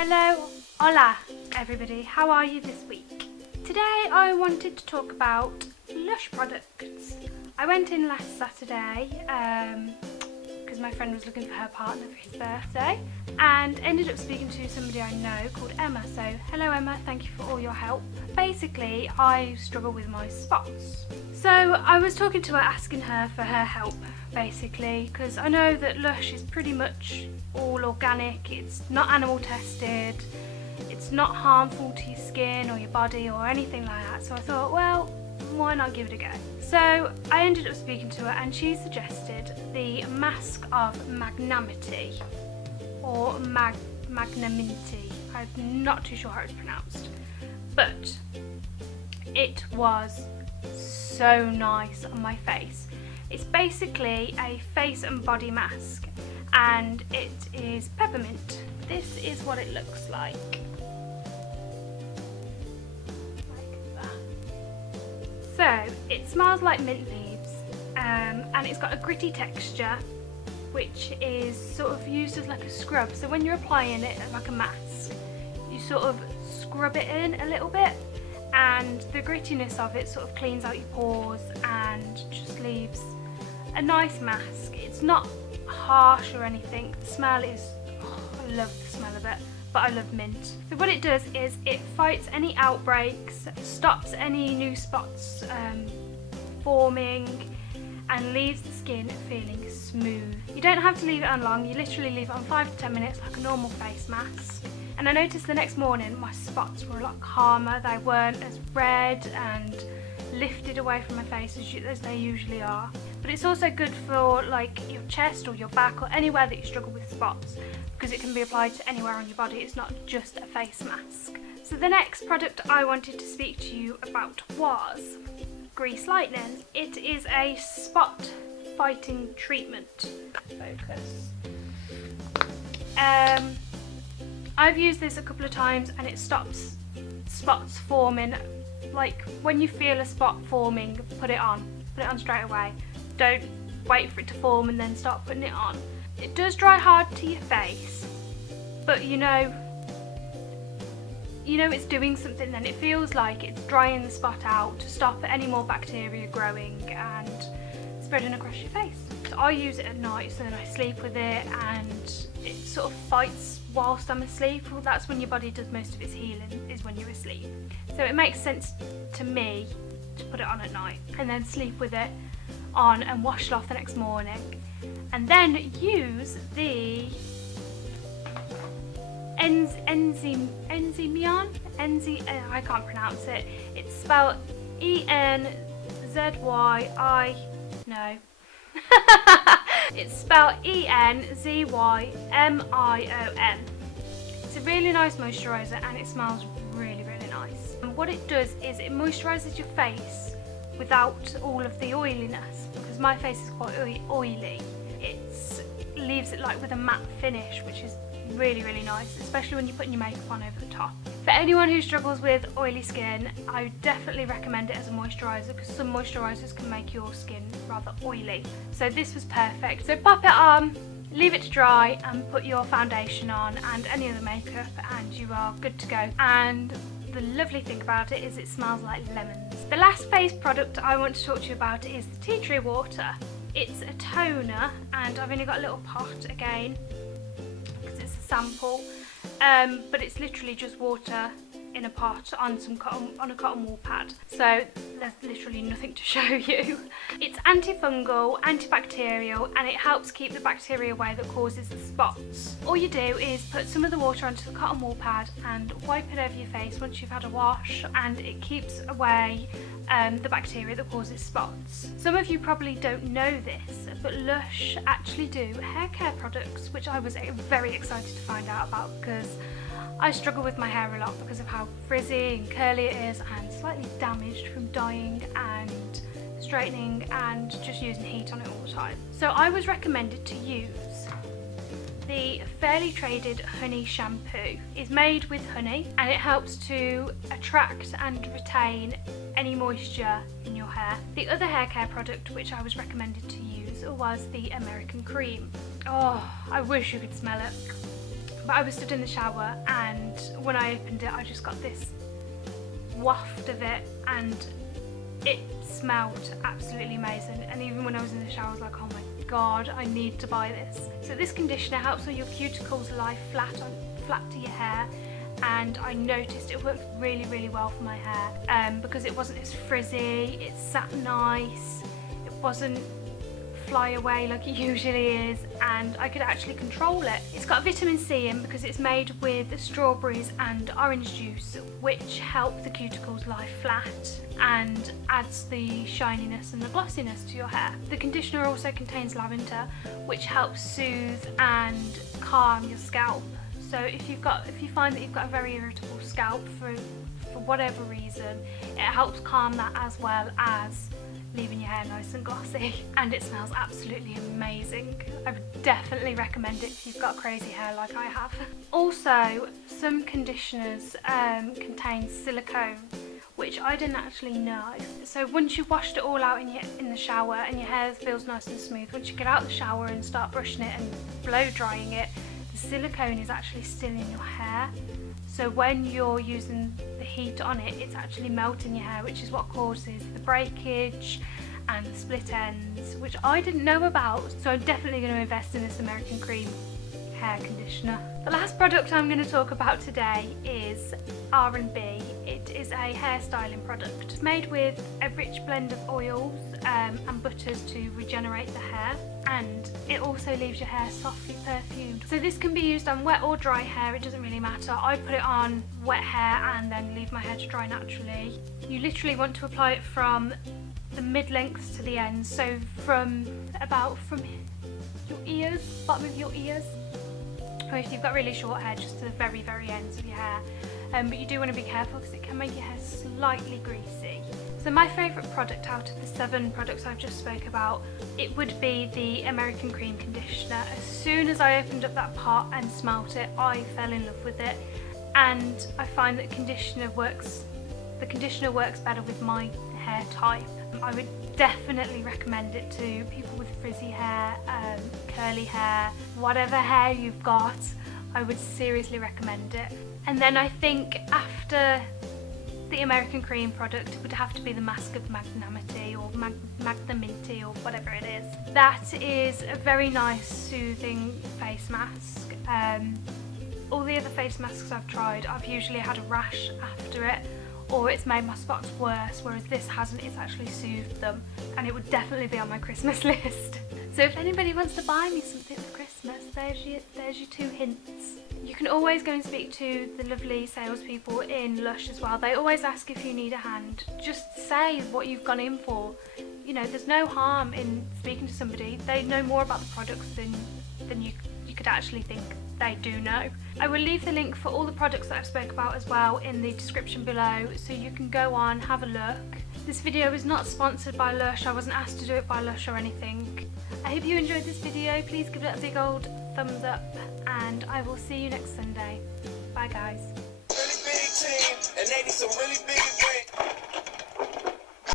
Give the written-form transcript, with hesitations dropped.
Hello, hola everybody, how are you this week? Today I wanted to talk about Lush products. I went in last Saturday because my friend was looking for her partner for his birthday and ended up speaking to somebody I know called Emma. So hello Emma, thank you for all your help. Basically I struggle with my spots. So I was talking to her, asking her for her help basically, because I know that Lush is pretty much all organic, it's not animal tested, it's not harmful to your skin or your body or anything like that. So I thought, well, why not give it a go? So I ended up speaking to her and she suggested the Mask of Magnanimity or Magnanimity. I'm not too sure how it's pronounced, but it was so nice on my face. It's basically a face and body mask and it is peppermint. This is what it looks like. So it smells like mint leaves and it's got a gritty texture which is sort of used as like a scrub. So when you're applying it like a mask, you sort of scrub it in a little bit and the grittiness of it sort of cleans out your pores and just leaves a nice mask. It's not harsh or anything. The smell is, I love the smell of it, but I love mint. So what it does is it fights any outbreaks, stops any new spots forming, and leaves the skin feeling smooth. You don't have to leave it on long, you literally leave it on 5 to 10 minutes like a normal face mask. And I noticed the next morning my spots were a lot calmer, they weren't as red and lifted away from my face as they usually are. But it's also good for like your chest or your back or anywhere that you struggle with spots, because it can be applied to anywhere on your body, it's not just a face mask. So the next product I wanted to speak to you about was Grease Lightning. It is a spot fighting treatment. Focus. I've used this a couple of times and it stops spots forming. Like when you feel a spot forming, put it on straight away. Don't wait for it to form and then start putting it on. It does dry hard to your face, but you know it's doing something then. It feels like it's drying the spot out to stop any more bacteria growing and spreading across your face. So I use it at night, so then I sleep with it and it sort of fights whilst I'm asleep. Well, that's when your body does most of its healing, is when you're asleep. So it makes sense to me to put it on at night and then sleep with it on and wash it off the next morning. And then use the Enzymion. I can't pronounce it. It's spelled E-N-Z-Y-I. No. It's spelled E-N-Z-Y-M-I-O-N. It's a really nice moisturiser and it smells really, really nice. And what it does is it moisturises your face without all of the oiliness, because my face is quite oily. It leaves it like with a matte finish, which is really, really nice, especially when you're putting your makeup on over the top. For anyone who struggles with oily skin, I would definitely recommend it as a moisturiser, because some moisturisers can make your skin rather oily. So this was perfect. So pop it on, leave it to dry and put your foundation on and any other makeup and you are good to go. And the lovely thing about it is it smells like lemons. The last face product I want to talk to you about is the tea tree water. It's a toner and I've only got a little pot again because it's a sample, but it's literally just water in a pot on a cotton wool pad. So there's literally nothing to show you. It's antifungal, antibacterial, and it helps keep the bacteria away that causes the spots. All you do is put some of the water onto the cotton wool pad and wipe it over your face once you've had a wash, and it keeps away the bacteria that causes spots. Some of you probably don't know this, but Lush actually do hair care products, which I was very excited to find out about, because I struggle with my hair a lot because of how frizzy and curly it is and slightly damaged from dyeing and straightening and just using heat on it all the time. So I was recommended to use the Fairly Traded Honey Shampoo. It's made with honey and it helps to attract and retain any moisture in your hair. The other hair care product which I was recommended to use was the American Cream. Oh, I wish you could smell it. But I was stood in the shower, and when I opened it I just got this waft of it, and it smelled absolutely amazing. And even when I was in the shower I was like, oh my god, I need to buy this. So this conditioner helps all your cuticles lie flat to your hair, and I noticed it worked really, really well for my hair, because it wasn't as frizzy, it sat nice, it wasn't fly away like it usually is, and I could actually control it. It's got vitamin C in because it's made with strawberries and orange juice, which help the cuticles lie flat and adds the shininess and the glossiness to your hair. The conditioner also contains lavender, which helps soothe and calm your scalp. So if you find that you've got a very irritable scalp for whatever reason, it helps calm that, as well as leaving your hair nice and glossy. And it smells absolutely amazing. I would definitely recommend it if you've got crazy hair like I have. Also, some conditioners contain silicone, which I didn't actually know. So once you've washed it all out in the shower and your hair feels nice and smooth, once you get out of the shower and start brushing it and blow drying it, the silicone is actually still in your hair. So when you're using the heat on it, it's actually melting your hair, which is what causes the breakage and the split ends, which I didn't know about. So I'm definitely going to invest in this American Cream hair conditioner. The last product I'm going to talk about today is R&B. It is a hair styling product. It's made with a rich blend of oils and butters to regenerate the hair, and it also leaves your hair softly perfumed. So this can be used on wet or dry hair, it doesn't really matter. I put it on wet hair and then leave my hair to dry naturally. You literally want to apply it from the mid-lengths to the ends, so from your ears, bottom of your ears, or if you've got really short hair, just to the very, very ends of your hair. But you do want to be careful because it can make your hair slightly greasy. So my favourite product out of the 7 products I've just spoke about, it would be the American Cream conditioner. As soon as I opened up that pot and smelt it, I fell in love with it, and I find that the conditioner works better with my hair type. I would definitely recommend it to people with frizzy hair, curly hair, whatever hair you've got. I would seriously recommend it. And then I think after the American Cream product, it would have to be the Mask of Magnanimity or Magnanimity or whatever it is. That is a very nice soothing face mask. All the other face masks I've tried, I've usually had a rash after it, or it's made my spots worse, whereas this hasn't. It's actually soothed them, and it would definitely be on my Christmas list. So if anybody wants to buy me something for Christmas, there's your 2 hints. You can always go and speak to the lovely salespeople in Lush as well. They always ask if you need a hand. Just say what you've gone in for. You know, there's no harm in speaking to somebody. They know more about the products than you could actually think they do know. I will leave the link for all the products that I've spoke about as well in the description below, so you can go on, have a look. This video is not sponsored by Lush. I wasn't asked to do it by Lush or anything. I hope you enjoyed this video. Please give it a big old thumbs up, and I will see you next Sunday. Bye guys. Really big team, and they need some really big